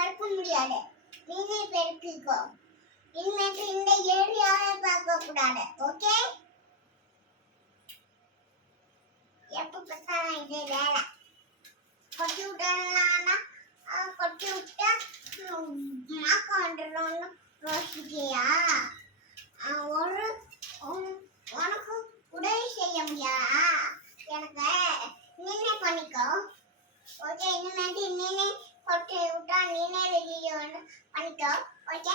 பறக்க முடியாது. நீனே பெருக்கிக்கோ. இனிமேட்டு இந்த ஏரியாவை பார்க்க கூடாது. ஓகே? எப்ப பார்த்தாலும் இது வேலை. கொட்டி விட்டா கொட்டி விட்டா மாக்கம் வந்துடும்னு யோசிக்கியா ஒரு உனக்கு உதவி செய்ய முடியாதா? எனக்கு நீனே பண்ணிக்கோ. ஓகே இனிமேட்டு நீனே கொட்டி விட்டா நீனே வெளியே வந்து பண்ணிக்கோ. ஓகே?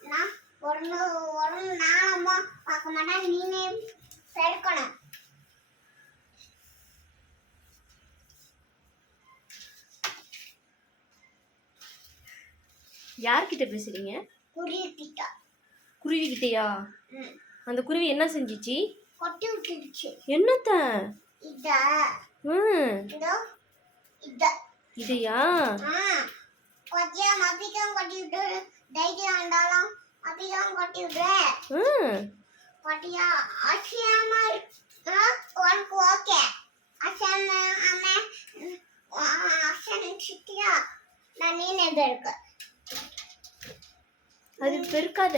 நான் ஒரு நா- ஒரு நாளமா பார்க்க மாட்டேன். நீனே பெருக்கணும். யார்கிட்ட பேசுறீங்க? குருவிக்கிட்ட. குருவி கிட்டயா ம். அந்த குருவி என்ன செஞ்சிச்சு? கொட்டி விட்டுடுச்சு. என்னத்த? இத ம். இதையா? ஆ. கொட்டியா மப்பிக்கம் கொட்டி விட்டு தைரியம் வந்தாலும் மப்பிக்கம் கொட்டி விடு. கொட்டியா அசியாம உனக்கு ஓகே. அசியாம அசன் சிட்டியா நான் நீனே இருக்கு? அது பெருக்காத.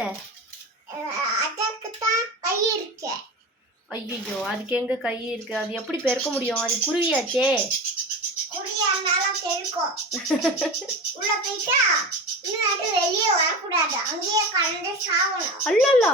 அதற்கு தான் கை இருக்கு. ஐயோ அதுக்கு எங்க கை இருக்கு? அது எப்படி பெருக்க முடியும்? அது குருவியாச்சே. குடியா இருந்தாலும் பெருக்கும் உள்ள போயிட்டா வெளியே வரக்கூடாது. அங்கேயே கலந்து சாகணும். அல்லல்லா.